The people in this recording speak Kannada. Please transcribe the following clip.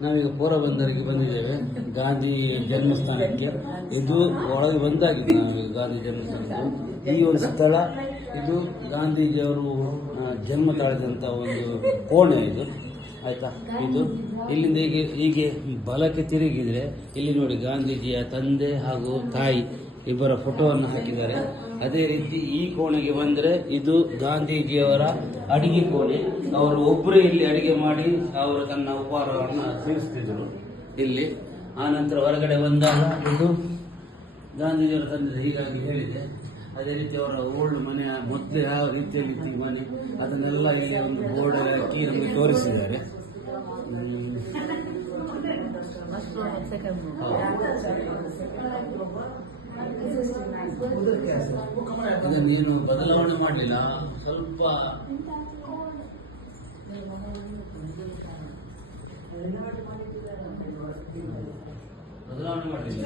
ನಾವೀಗ ಪೋರಬಂದರಿಗೆ ಬಂದಿದ್ದೇವೆ ಗಾಂಧಿ ಜನ್ಮಸ್ಥಾನಕ್ಕೆ. ಇದು ಒಳಗೆ ಬಂದಾಗಿದೆ. ನಾವೀಗ ಗಾಂಧಿ ಜನ್ಮಸ್ಥಾನದ್ದು ಈ ಒಂದು ಸ್ಥಳ, ಇದು ಗಾಂಧೀಜಿಯವರು ಜನ್ಮ ತಾಳಿದಂಥ ಒಂದು ಕೋಣೆ ಇದು, ಆಯ್ತಾ. ಇದು ಇಲ್ಲಿಂದ ಹೀಗೆ ಬಲಕ್ಕೆ ತಿರುಗಿದ್ರೆ ಇಲ್ಲಿ ನೋಡಿ ಗಾಂಧೀಜಿಯ ತಂದೆ ಹಾಗೂ ತಾಯಿ ಇಬ್ಬರ ಫೋಟೋವನ್ನು ಹಾಕಿದ್ದಾರೆ. ಅದೇ ರೀತಿ ಈ ಕೋಣೆಗೆ ಬಂದರೆ ಇದು ಗಾಂಧೀಜಿಯವರ ಅಡಿಗೆ ಕೋಣೆ. ಅವರು ಒಬ್ಬರೇ ಇಲ್ಲಿ ಅಡಿಗೆ ಮಾಡಿ ಅವರು ತನ್ನ ಉಪಹಾರವನ್ನು ಸೇವಿಸ್ತಿದ್ರು ಇಲ್ಲಿ. ಆನಂತರ ಹೊರಗಡೆ ಬಂದಾಗ ಇದು ಗಾಂಧೀಜಿಯವರ ತಂದೆ ಹೀಗಾಗಿ ಹೇಳಿದೆ. ಅದೇ ರೀತಿ ಅವರ ಓಲ್ಡ್ ಮನೆ ಮೊದಲು ಯಾವ ರೀತಿಯಲ್ಲಿ ಇತ್ತು ಮನೆ ಅದನ್ನೆಲ್ಲ ಇಲ್ಲಿ ಒಂದು ಬೋರ್ಡ್ ಹಾಕಿ ನಮಗೆ ತೋರಿಸಿದ್ದಾರೆ. ನೀನು ಬದಲಾವಣೆ ಮಾಡಲಿಲ್ಲ, ಸ್ವಲ್ಪ ಬದಲಾವಣೆ ಮಾಡಲಿಲ್ಲ.